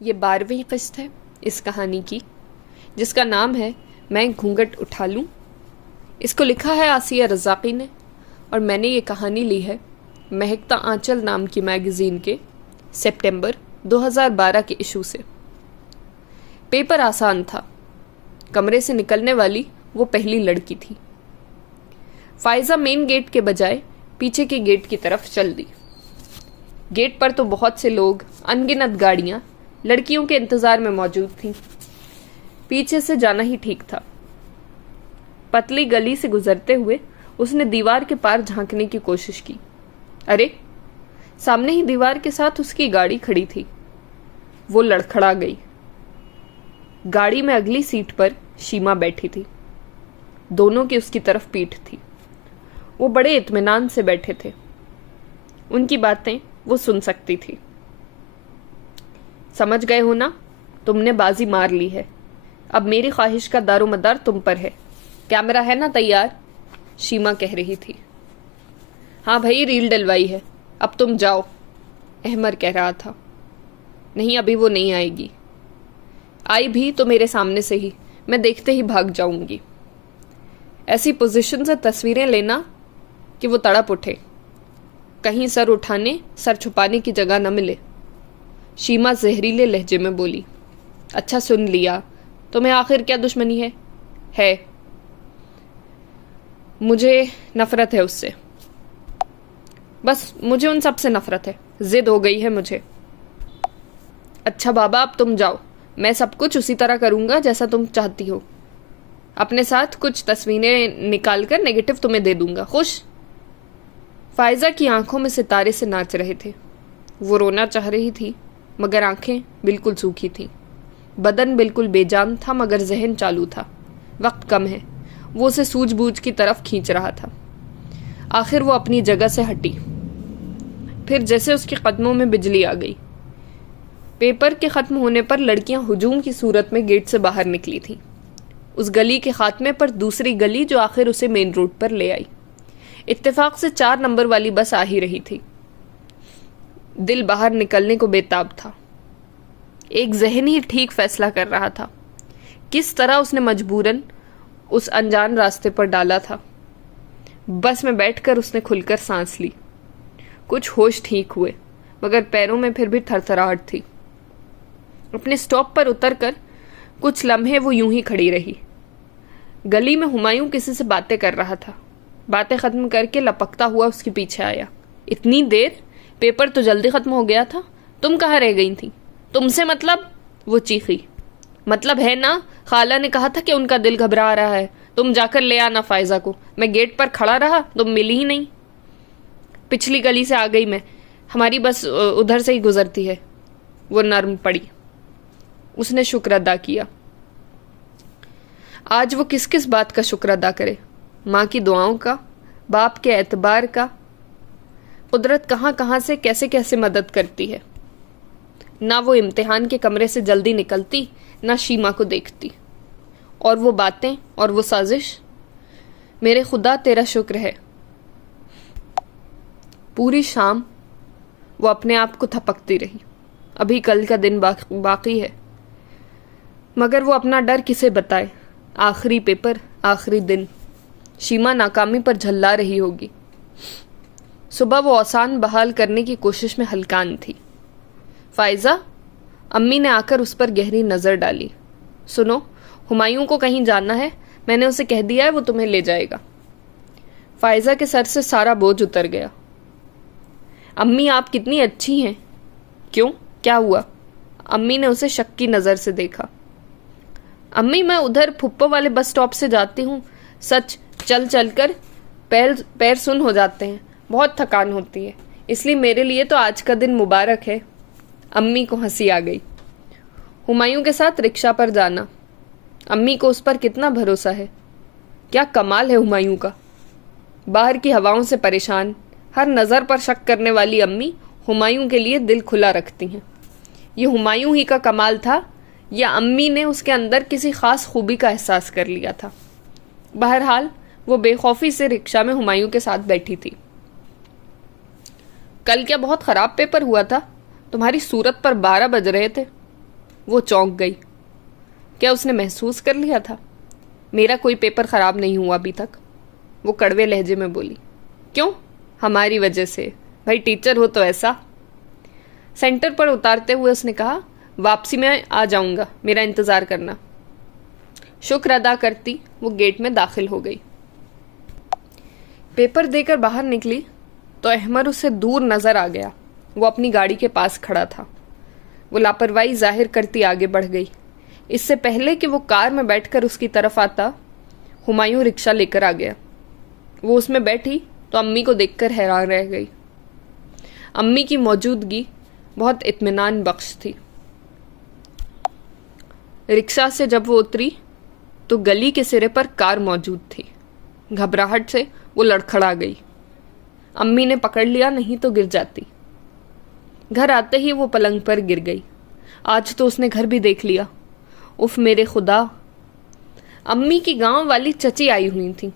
یہ 12ویں قسط ہے اس کہانی کی، جس کا نام ہے میں گھونگھٹ اٹھا لوں۔ اس کو لکھا ہے آسیہ رزاقی نے، اور میں نے یہ کہانی لی ہے مہکتا آنچل نام کی میگزین کے سپٹمبر 2012 کے ایشو سے۔ پیپر آسان تھا۔ کمرے سے نکلنے والی وہ پہلی لڑکی تھی۔ فائزہ مین گیٹ کے بجائے پیچھے کے گیٹ کی طرف چل دی۔ گیٹ پر تو بہت سے لوگ، انگنت گاڑیاں لڑکیوں کے انتظار میں موجود تھیں۔ پیچھے سے جانا ہی ٹھیک تھا۔ پتلی گلی سے گزرتے ہوئے اس نے دیوار کے پار جھانکنے کی کوشش کی۔ ارے سامنے ہی دیوار کے ساتھ اس کی گاڑی کھڑی تھی۔ وہ لڑکھڑا گئی۔ گاڑی میں اگلی سیٹ پر شیما بیٹھی تھی۔ دونوں کی اس کی طرف پیٹھ تھی۔ وہ بڑے اطمینان سے بیٹھے تھے۔ ان کی باتیں وہ سن سکتی تھی۔ سمجھ گئے ہو نا، تم نے بازی مار لی ہے۔ اب میری خواہش کا دار و مدار تم پر ہے۔ کیمرہ ہے نا تیار؟ شیما کہہ رہی تھی۔ ہاں بھائی، ریل ڈلوائی ہے، اب تم جاؤ، احمر کہہ رہا تھا۔ نہیں، ابھی وہ نہیں آئے گی۔ آئی بھی تو میرے سامنے سے ہی، میں دیکھتے ہی بھاگ جاؤں گی۔ ایسی پوزیشن سے تصویریں لینا کہ وہ تڑپ اٹھے، کہیں سر اٹھانے سر چھپانے کی جگہ نہ ملے۔ شیما زہریلے لہجے میں بولی۔ اچھا سن لیا، تمہیں آخر کیا دشمنی ہے؟ مجھے نفرت ہے اس سے۔ بس مجھے ان سب سے نفرت ہے، ضد ہو گئی ہے مجھے۔ اچھا بابا، اب تم جاؤ، میں سب کچھ اسی طرح کروں گا جیسا تم چاہتی ہو۔ اپنے ساتھ کچھ تصویریں نکال کر نیگیٹو تمہیں دے دوں گا، خوش؟ فائزہ کی آنکھوں میں ستارے سے ناچ رہے تھے۔ وہ رونا چاہ رہی تھی مگر آنکھیں بالکل سوکھی تھیں۔ بدن بالکل بے جان تھا مگر ذہن چالو تھا۔ وقت کم ہے، وہ اسے سوجھ بوجھ کی طرف کھینچ رہا تھا۔ آخر وہ اپنی جگہ سے ہٹی۔ پھر جیسے اس کے قدموں میں بجلی آ گئی۔ پیپر کے ختم ہونے پر لڑکیاں ہجوم کی صورت میں گیٹ سے باہر نکلی تھیں۔ اس گلی کے خاتمے پر دوسری گلی جو آخر اسے مین روڈ پر لے آئی۔ اتفاق سے 4 نمبر والی بس آ ہی رہی تھی۔ دل باہر نکلنے کو بے تاب تھا۔ ایک ذہن ہی ٹھیک فیصلہ کر رہا تھا۔ کس طرح اس نے مجبوراً اس انجان راستے پر ڈالا تھا۔ بس میں بیٹھ کر اس نے کھل کر سانس لی۔ کچھ ہوش ٹھیک ہوئے مگر پیروں میں پھر بھی تھر تھراہٹ تھی۔ اپنے سٹاپ پر اتر کر کچھ لمحے وہ یوں ہی کھڑی رہی۔ گلی میں ہمایوں کسی سے باتیں کر رہا تھا۔ باتیں ختم کر کے لپکتا ہوا اس کے پیچھے آیا۔ اتنی دیر؟ پیپر تو جلدی ختم ہو گیا تھا، تم کہاں رہ گئی تھی؟ تم سے مطلب؟ وہ چیخی۔ مطلب ہے نا، خالہ نے کہا تھا کہ ان کا دل گھبرا رہا ہے، تم جا کر لے آنا فائزہ کو۔ میں گیٹ پر کھڑا رہا، تم ملی ہی نہیں۔ پچھلی گلی سے آ گئی میں، ہماری بس ادھر سے ہی گزرتی ہے۔ وہ نرم پڑی۔ اس نے شکر ادا کیا۔ آج وہ کس کس بات کا شکر ادا کرے؟ ماں کی دعاؤں کا، باپ کے اعتبار کا۔ قدرت کہاں کہاں سے کیسے کیسے مدد کرتی ہے۔ نہ وہ امتحان کے کمرے سے جلدی نکلتی، نہ شیما کو دیکھتی۔ اور وہ باتیں اور وہ سازش، میرے خدا تیرا شکر ہے۔ پوری شام وہ اپنے آپ کو تھپکتی رہی۔ ابھی کل کا دن باقی ہے، مگر وہ اپنا ڈر کسے بتائے؟ آخری پیپر، آخری دن، شیما ناکامی پر جھلا رہی ہوگی۔ صبح وہ آسان بحال کرنے کی کوشش میں ہلکان تھی۔ فائزہ، امی نے آ کر اس پر گہری نظر ڈالی۔ سنو، ہمایوں کو کہیں جانا ہے، میں نے اسے کہہ دیا ہے، وہ تمہیں لے جائے گا۔ فائزہ کے سر سے سارا بوجھ اتر گیا۔ امی آپ کتنی اچھی ہیں۔ کیوں، کیا ہوا؟ امی نے اسے شک کی نظر سے دیکھا۔ امی، میں ادھر پھپھو والے بس سٹاپ سے جاتی ہوں، سچ چل چل کر پیر سن ہو جاتے ہیں، بہت تھکان ہوتی ہے، اس لیے میرے لیے تو آج کا دن مبارک ہے۔ امی کو ہنسی آ گئی۔ ہمایوں کے ساتھ رکشہ پر جانا، امی کو اس پر کتنا بھروسہ ہے۔ کیا کمال ہے ہمایوں کا۔ باہر کی ہواؤں سے پریشان، ہر نظر پر شک کرنے والی امی ہمایوں کے لیے دل کھلا رکھتی ہیں۔ یہ ہمایوں ہی کا کمال تھا یا امی نے اس کے اندر کسی خاص خوبی کا احساس کر لیا تھا؟ بہرحال وہ بے خوفی سے رکشہ میں ہمایوں کے ساتھ بیٹھی تھی۔ کل کیا بہت خراب پیپر ہوا تھا؟ تمہاری صورت پر 12 بج رہے تھے۔ وہ चौंक गई। क्या उसने महसूस कर लिया था? मेरा कोई पेपर खराब नहीं हुआ अभी तक, वो कड़वे लहजे में बोली। क्यों? हमारी वजह से। भाई टीचर हो तो ऐसा। सेंटर पर उतारते हुए उसने कहा, वापसी में आ जाऊंगा, मेरा इंतजार करना। शुक्र अदा करती वो गेट में दाखिल हो गई। पेपर देकर बाहर निकली तो अहमद उससे दूर नजर आ गया। वो अपनी गाड़ी के पास खड़ा था। वो लापरवाही जाहिर करती आगे बढ़ गई। इससे पहले कि वो कार में बैठकर उसकी तरफ आता, हुमायूं रिक्शा लेकर आ गया। वो उसमें बैठी तो अम्मी को देखकर हैरान रह गई। अम्मी की मौजूदगी बहुत इत्मीनान बख्श थी। रिक्शा से जब वो उतरी तो गली के सिरे पर कार मौजूद थी। घबराहट से वो लड़खड़ा गई। अम्मी ने पकड़ लिया, नहीं तो गिर जाती। घर आते ही वो पलंग पर गिर गई। आज तो उसने घर भी देख लिया। उफ मेरे खुदा। अम्मी की गांव वाली चची आई हुई थी।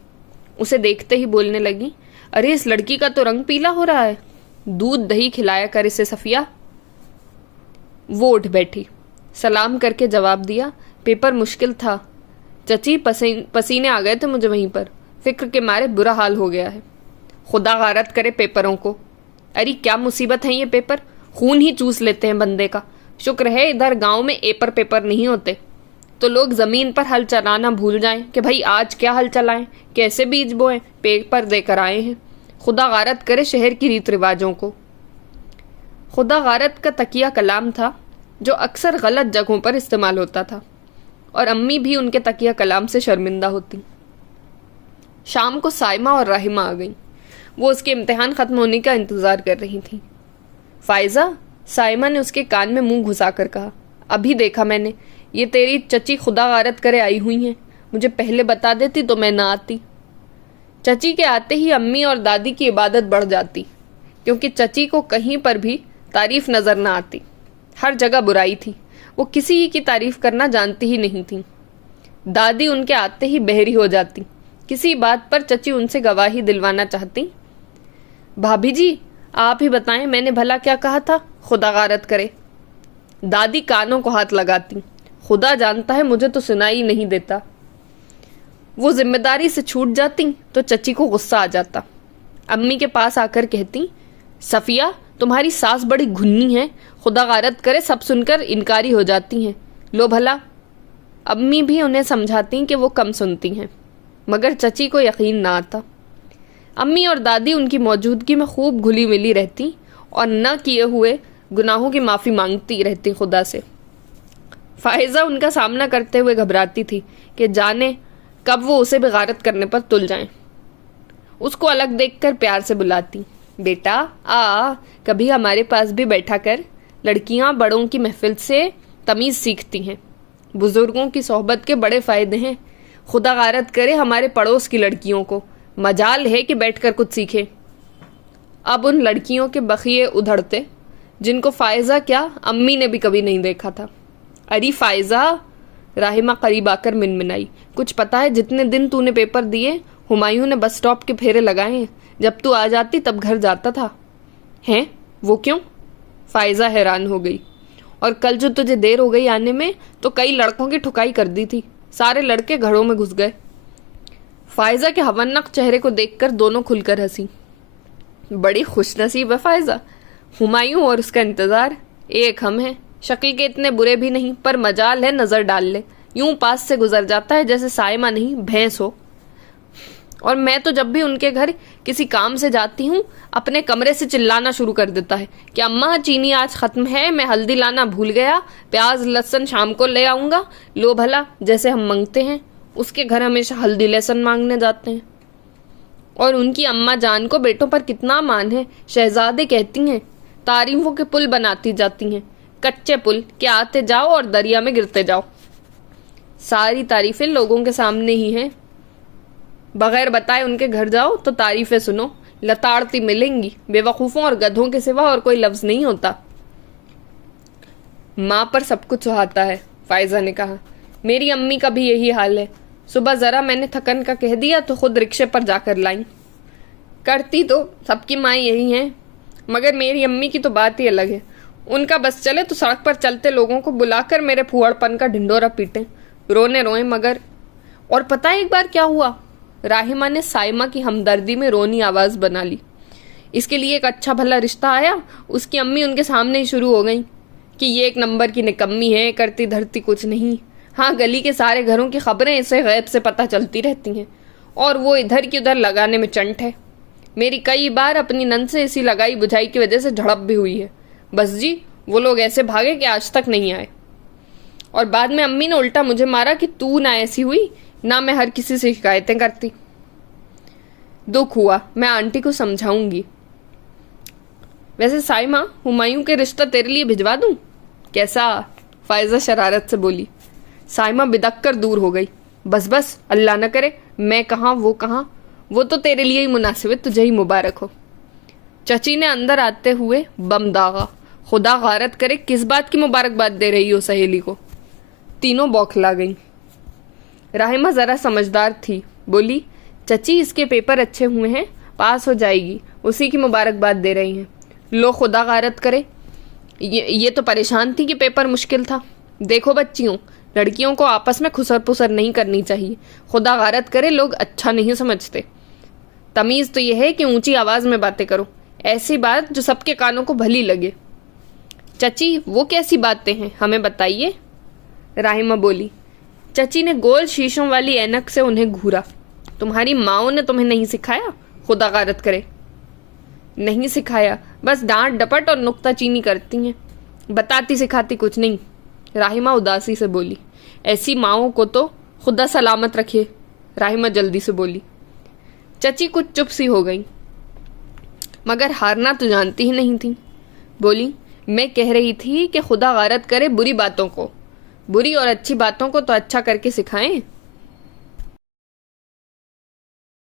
उसे देखते ही बोलने लगी, अरे इस लड़की का तो रंग पीला हो रहा है, दूध दही खिलाया कर इसे सफिया। वो उठ बैठी, सलाम करके जवाब दिया, पेपर मुश्किल था चची, पसीने आ गए थे मुझे वहीं पर, फिक्र के मारे बुरा हाल हो गया है। खुदा गारत करे पेपरों को। अरे क्या मुसीबत है ये पेपर, खून ही चूस लेते हैं बंदे का। शुक्र है इधर गांव में पेपर नहीं होते, तो लोग जमीन पर हल चलाना भूल जाएं कि भाई आज क्या हल चलाएं, कैसे बीज बोएं, पेपर देकर आए हैं। खुदा गारत करे शहर की रीत रिवाजों को। खुदा गारत का तकिया कलाम था जो अक्सर गलत जगहों पर इस्तेमाल होता था, और अम्मी भी उनके तकिया कलाम से शर्मिंदा होती। शाम को साइमा और राहिमा आ गई। वो उसके इम्तिहान खत्म होने का इंतजार कर रही थी। फायजा, साइमा ने उसके कान में मुंह घुसाकर कहा, अभी देखा मैंने, ये तेरी चची खुदा गारत करे आई हुई हैं। मुझे पहले बता देती तो मैं ना आती। चची के आते ही अम्मी और दादी की इबादत बढ़ जाती, क्योंकि चची को कहीं पर भी तारीफ नजर ना आती। हर जगह बुराई थी। वो किसी की तारीफ करना जानती ही नहीं थी। दादी उनके आते ही बहरी हो जाती। किसी बात पर चची उनसे गवाही दिलवाना चाहती। भाभी जी आप ही बताएं, मैंने भला क्या कहा था, खुदा गारत करे। दादी कानों को हाथ लगाती, खुदा जानता है मुझे तो सुनाई नहीं देता। वो जिम्मेदारी से छूट जाती तो चची को गुस्सा आ जाता। अम्मी के पास आकर कहती, सफिया तुम्हारी सास बड़ी घुन्नी है, खुदा गारत करे सब सुनकर इनकारी हो जाती हैं। लो भला। अम्मी भी उन्हें समझाती कि वो कम सुनती हैं, मगर चची को यकीन ना आता। अम्मी और दादी उनकी मौजूदगी में खूब घुली मिली रहती और न किए हुए गुनाहों की माफ़ी मांगती रहती खुदा से। फायजा उनका सामना करते हुए घबराती थी कि जाने कब वो उसे बेगारत करने पर तुल जाएं। उसको अलग देखकर प्यार से बुलाती, बेटा आ, कभी हमारे पास भी बैठा कर। लड़कियां बड़ों की महफिल से तमीज़ सीखती हैं। बुजुर्गों की सोहबत के बड़े फ़ायदे हैं। खुदा गारत करे हमारे पड़ोस की लड़कियों को मजाल है कि बैठकर कुछ सीखे। अब उन लड़कियों के बखिए उधड़ते जिनको फायजा क्या अम्मी ने भी कभी नहीं देखा था। अरे फायजा, राहिमा करीब आकर मिनमिनाई, कुछ पता है जितने दिन तूने पेपर दिए हुमायूं ने बस स्टॉप के फेरे लगाए हैं, जब तू आ जाती तब घर जाता था। हैं वो क्यों? फायजा हैरान हो गई। और कल जो तुझे देर हो गई आने में तो कई लड़कों की ठुकाई कर दी थी, सारे लड़के घरों में घुस गए। फायजा के हवन्नक चेहरे को देखकर दोनों खुलकर हंसी। बड़ी खुशनसीब है फायजा, हुमायूं और उसका इंतजार एक हम हैं। शक्ल के इतने बुरे भी नहीं, पर मजाल है नजर डाल ले, यूं पास से गुजर जाता है जैसे साइमा नहीं भैंस हो। और मैं तो जब भी उनके घर किसी काम से जाती हूँ अपने कमरे से चिल्लाना शुरू कर देता है कि अम्मा चीनी आज खत्म है, मैं हल्दी लाना भूल गया, प्याज लहसुन शाम को ले आऊंगा। लो भला, जैसे हम मांगते हैं उसके घर हमेशा हल्दी लहसुन मांगने जाते हैं। और उनकी अम्मा जान को बेटों पर कितना मान है। शहजादे कहती हैं, तारीफों के पुल बनाती जाती हैं, कच्चे पुल के आते जाओ और दरिया में गिरते जाओ। सारी तारीफें लोगों के सामने ही हैं। बगैर बताए उनके घर जाओ तो तारीफें सुनो, लताड़ती मिलेंगी। बेवकूफ़ों और गधों के सिवा और कोई लफ्ज़ नहीं होता। माँ पर सब कुछ सुहाता है, फायजा ने कहा। मेरी अम्मी का भी यही हाल है। सुबह ज़रा मैंने थकन का कह दिया तो खुद रिक्शे पर जाकर लाई। करती तो सबकी माँ यही हैं, मगर मेरी अम्मी की तो बात ही अलग है। उनका बस चले तो सड़क पर चलते लोगों को बुलाकर मेरे फूहड़पन का ढिंडोरा पीटें, रोने रोएं मगर। और पता है एक बार क्या हुआ? राहिमा ने साइमा की हमदर्दी में रोनी आवाज बना ली। इसके लिए एक अच्छा भला रिश्ता आया, उसकी अम्मी उनके सामने ही शुरू हो गई कि ये एक नंबर की निकम्मी है, करती धरती कुछ नहीं। हाँ, गली के सारे घरों की खबरें इसे गैब से पता चलती रहती हैं और वो इधर की उधर लगाने में चंट है। मेरी कई बार अपनी नन से इसी लगाई बुझाई की वजह से झड़प भी हुई है। बस जी, वो लोग ऐसे भागे कि आज तक नहीं आए। और बाद में अम्मी ने उल्टा मुझे मारा कि तू ना ऐसी हुई ना मैं हर किसी से शिकायतें करती। दुख हुआ, मैं आंटी को समझाऊंगी। वैसे साइमा, हुमायूं के रिश्ता तेरे लिए भिजवा दूं? कैसा? फायजा शरारत से बोली। साइमा बिदक कर दूर हो गई। बस बस, अल्लाह न करे, मैं कहाँ वो कहाँ, वो तो तेरे लिए ही मुनासिब है, तुझे ही मुबारक हो। चची ने अंदर आते हुए बम दागा। खुदा गारत करे, किस बात की मुबारकबाद दे रही हो सहेली को? तीनों बौखला गईं। राहिमा जरा समझदार थी, बोली, चची इसके पेपर अच्छे हुए हैं, पास हो जाएगी, उसी की मुबारकबाद दे रही हैं। लो खुदा गारत करे, ये तो परेशान थी कि पेपर मुश्किल था। देखो बच्चियों, लड़कियों को आपस में खुसर पुसर नहीं करनी चाहिए। खुदा गारत करे, लोग अच्छा नहीं समझते। तमीज तो यह है कि ऊंची आवाज में बातें करो, ऐसी बात जो सबके कानों को भली लगे। चची, वो कैसी बातें हैं, हमें बताइए। राहिमा बोली। चची ने गोल शीशों वाली ऐनक से उन्हें घूरा। तुम्हारी माओ ने तुम्हें नहीं सिखाया? खुदा गारत करे। नहीं सिखाया, बस डांट डपट और नुक्ताचीनी करती हैं, बताती सिखाती कुछ नहीं। राहिमा उदासी से बोली। ऐसी माओ को तो खुदा सलामत रखे। राहिमा जल्दी से बोली। चची कुछ चुप सी हो गई, मगर हारना तो जानती ही नहीं थी। बोली, मैं कह रही थी कि खुदा गारत करे बुरी बातों को, बुरी और अच्छी बातों को तो अच्छा करके सिखाएं।